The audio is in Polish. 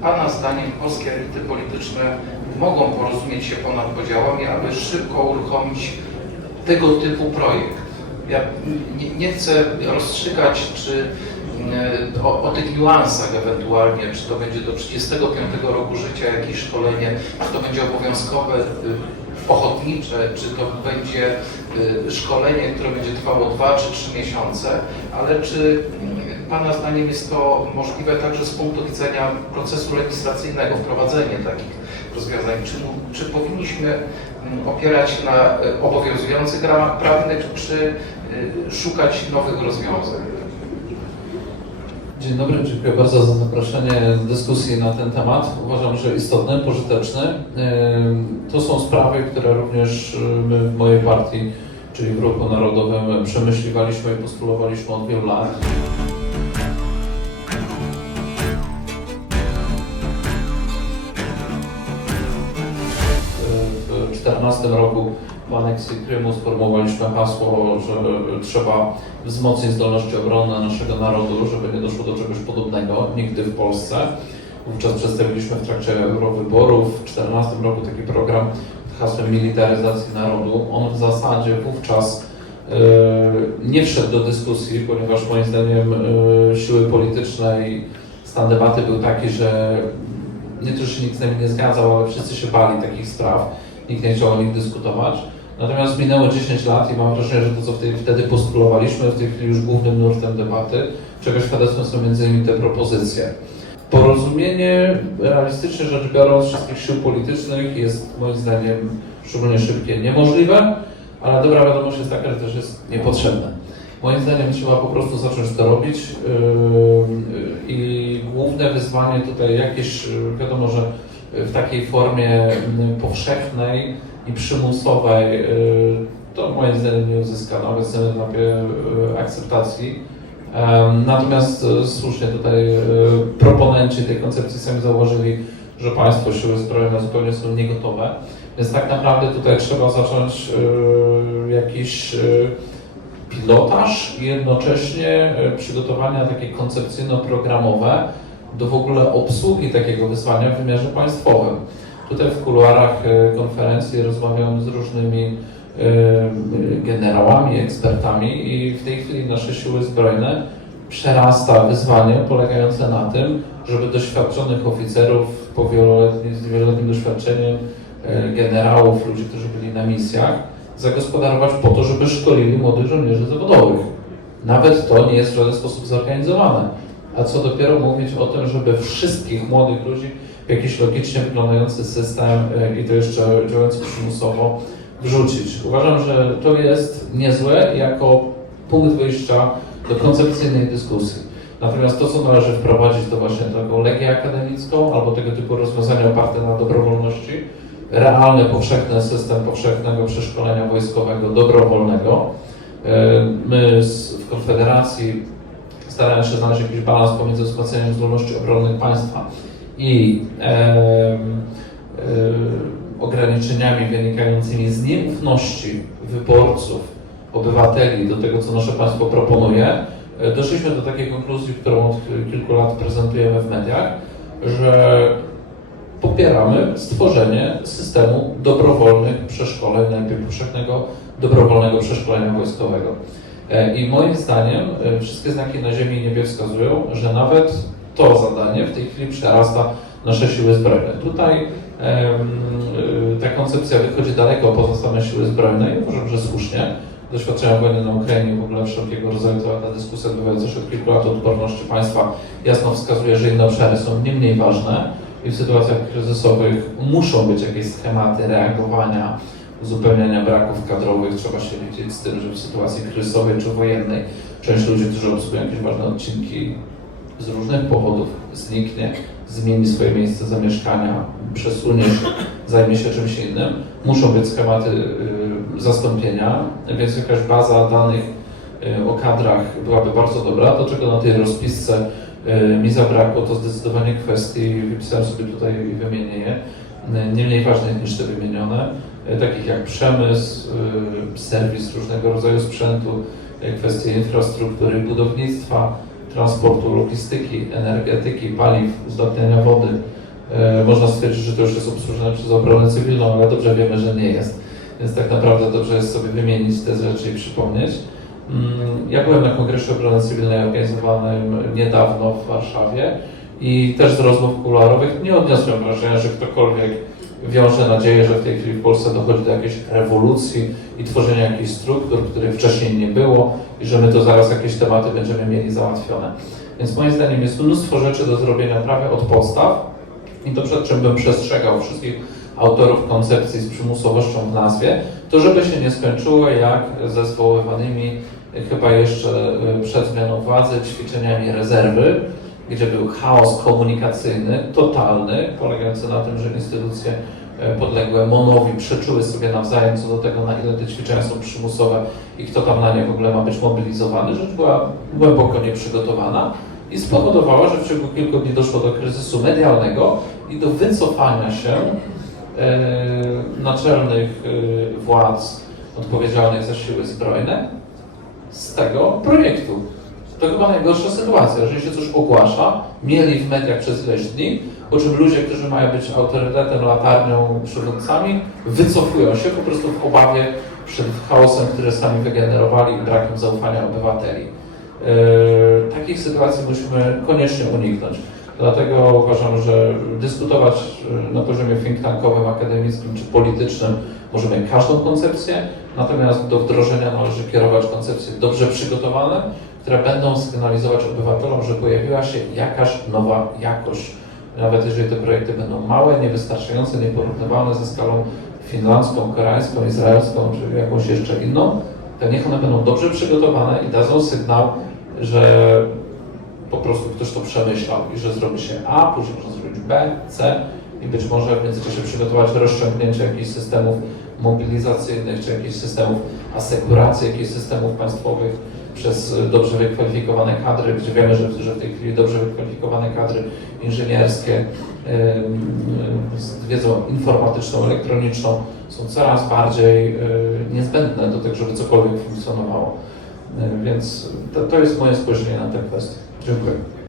Pana zdaniem polskie elity polityczne mogą porozumieć się ponad podziałami, aby szybko uruchomić tego typu projekt? Ja nie, nie chcę rozstrzygać, czy e, o, o tych niuansach ewentualnie, czy to będzie do 35 roku życia jakieś szkolenie, czy to będzie obowiązkowe, y, ochotnicze, czy to będzie y, szkolenie, które będzie trwało 2 czy 3 miesiące, ale czy Pana zdaniem jest to możliwe także z punktu widzenia procesu legislacyjnego, wprowadzenie takich rozwiązań? Czy, czy powinniśmy opierać się na y, obowiązujących ramach prawnych, czy y, szukać nowych rozwiązań? Dzień dobry, dziękuję bardzo za zaproszenie do dyskusji na ten temat. Uważam, że istotny, pożyteczny. Ym, To są sprawy, które również my w mojej partii, czyli w Ruchu Narodowym, przemyśliwaliśmy i postulowaliśmy od wielu lat. 2014 roku po aneksji Krymu sformułowaliśmy hasło, że trzeba wzmocnić zdolności obronne naszego narodu, żeby nie doszło do czegoś podobnego nigdy w Polsce. Wówczas przedstawiliśmy w trakcie eurowyborów w 2014 roku taki program pod hasłem militaryzacji narodu. On w zasadzie wówczas e, nie wszedł do dyskusji, ponieważ moim zdaniem e, siły polityczne i stan debaty był taki, że nie że się nikt z nami nie zgadzał, ale wszyscy się bali takich spraw, nikt nie chciał o nich dyskutować. Natomiast minęło 10 lat i mam wrażenie, że to, co wtedy postulowaliśmy, w tej chwili już głównym nurtem debaty, czego świadectwem są między innymi te propozycje. Porozumienie, realistycznie rzecz biorąc, wszystkich sił politycznych jest moim zdaniem szczególnie szybkie niemożliwe, ale dobra wiadomość jest taka, że też jest niepotrzebne. Moim zdaniem trzeba po prostu zacząć to robić yy, i główne wyzwanie tutaj jakieś, yy, wiadomo, że w takiej formie yy, powszechnej i przymusowej, yy, to moim zdaniem nie uzyska na obecnym etapie yy, akceptacji. Natomiast e, słusznie tutaj proponenci tej koncepcji sami zauważyli, że państwo, siły zbrojne zupełnie są niegotowe. Więc tak naprawdę tutaj trzeba zacząć jakiś pilotaż i jednocześnie przygotowania takie koncepcyjno-programowe do w ogóle obsługi takiego wyzwania w wymiarze państwowym. Tutaj w kuluarach e, konferencji rozmawiałem z różnymi e, generałami, ekspertami i w tej chwili nasze siły zbrojne przerasta wyzwanie polegające na tym, żeby doświadczonych oficerów po wieloletnim, z wieloletnim doświadczeniem, e, generałów, ludzi, którzy byli na misjach, zagospodarować po to, żeby szkolili młodych żołnierzy zawodowych. Nawet to nie jest w żaden sposób zorganizowane. A co dopiero mówić o tym, żeby wszystkich młodych ludzi w jakiś logicznie wyglądający system e, i to jeszcze działający przymusowo wrzucić. Uważam, że to jest niezłe jako punkt wyjścia do koncepcyjnej dyskusji. Natomiast to, co należy wprowadzić, to właśnie taką legię akademicką albo tego typu rozwiązania oparte na dobrowolności, realny, powszechny system powszechnego przeszkolenia wojskowego dobrowolnego. E, My w Konfederacji staramy się znaleźć jakiś balans pomiędzy wzmacnianiem zdolności obronnych państwa i em, e, ograniczeniami wynikającymi z nieufności wyborców, obywateli do tego, co nasze państwo proponuje, e, doszliśmy do takiej konkluzji, którą od kilku lat prezentujemy w mediach, że popieramy stworzenie systemu dobrowolnych przeszkoleń, najpierw powszechnego dobrowolnego przeszkolenia wojskowego. E, I moim zdaniem e, wszystkie znaki na ziemi i niebie wskazują, że nawet to zadanie w tej chwili przerasta nasze siły zbrojne. Tutaj y, ta koncepcja wychodzi daleko poza same siły zbrojne i uważam, że słusznie. Doświadczenia wojny na Ukrainie, w ogóle wszelkiego rodzaju ta dyskusja odbywająca się od kilku lat odporności państwa jasno wskazuje, że inne obszary są nie mniej ważne i w sytuacjach kryzysowych muszą być jakieś schematy reagowania, uzupełniania braków kadrowych. Trzeba się liczyć z tym, że w sytuacji kryzysowej czy wojennej część ludzi, którzy obsługują jakieś ważne odcinki z różnych powodów zniknie, zmieni swoje miejsce zamieszkania, przesunie się, zajmie się czymś innym. Muszą być schematy y, zastąpienia, więc jakaś baza danych y, o kadrach byłaby bardzo dobra. Do czego na tej rozpisce y, mi zabrakło, to zdecydowanie kwestii, wypisałem sobie tutaj i wymienię je, nie mniej ważnych niż te wymienione, takich jak przemysł, y, serwis różnego rodzaju sprzętu, y, kwestie infrastruktury, budownictwa, transportu, logistyki, energetyki, paliw, uzdatniania wody. E, Można stwierdzić, że to już jest obsłużone przez obronę cywilną, ale dobrze wiemy, że nie jest. Więc tak naprawdę dobrze jest sobie wymienić te rzeczy i przypomnieć. Mm, Ja byłem na Kongresie Obrony Cywilnej organizowanym niedawno w Warszawie i też z rozmów kuluarowych nie odniosłem wrażenia, że ktokolwiek wiąże nadzieję, że w tej chwili w Polsce dochodzi do jakiejś rewolucji i tworzenia jakichś struktur, których wcześniej nie było i że my to zaraz jakieś tematy będziemy mieli załatwione. Więc moim zdaniem jest mnóstwo rzeczy do zrobienia prawie od podstaw i to przed czym bym przestrzegał wszystkich autorów koncepcji z przymusowością w nazwie, to żeby się nie skończyło jak ze zwoływanymi chyba jeszcze y, przed zmianą władzy ćwiczeniami rezerwy, gdzie był chaos komunikacyjny, totalny, polegający na tym, że instytucje e, podległe MONowi przeczyły sobie nawzajem co do tego, na ile te ćwiczenia są przymusowe i kto tam na nie w ogóle ma być mobilizowany. Rzecz była głęboko nieprzygotowana i spowodowała, że w ciągu kilku dni doszło do kryzysu medialnego i do wycofania się e, naczelnych e, władz odpowiedzialnych za siły zbrojne z tego projektu. To chyba najgorsza sytuacja, jeżeli się coś ogłasza, mieli w mediach przez ileś dni, po czym ludzie, którzy mają być autorytetem, latarnią, przywódcami, wycofują się po prostu w obawie przed chaosem, który sami wygenerowali i brakiem zaufania obywateli. Yy, takich sytuacji musimy koniecznie uniknąć. Dlatego uważam, że dyskutować yy, na poziomie think tankowym, akademickim czy politycznym możemy każdą koncepcję, natomiast do wdrożenia należy kierować koncepcje dobrze przygotowane, które będą sygnalizować obywatelom, że pojawiła się jakaś nowa jakość. Nawet jeżeli te projekty będą małe, niewystarczające, nieporównywalne ze skalą finlandzką, koreańską, izraelską czy jakąś jeszcze inną, to niech one będą dobrze przygotowane i dadzą sygnał, że po prostu ktoś to przemyślał i że zrobi się A, później można zrobić B, C i być może w międzyczasie przygotować rozciągnięcie jakichś systemów mobilizacyjnych, czy jakichś systemów asekuracji, jakichś systemów państwowych przez dobrze wykwalifikowane kadry, gdzie wiemy, że, że w tej chwili dobrze wykwalifikowane kadry inżynierskie z wiedzą informatyczną, elektroniczną są coraz bardziej e, niezbędne do tego, żeby cokolwiek funkcjonowało. E, Więc to, to jest moje spojrzenie na tę kwestię. Dziękuję.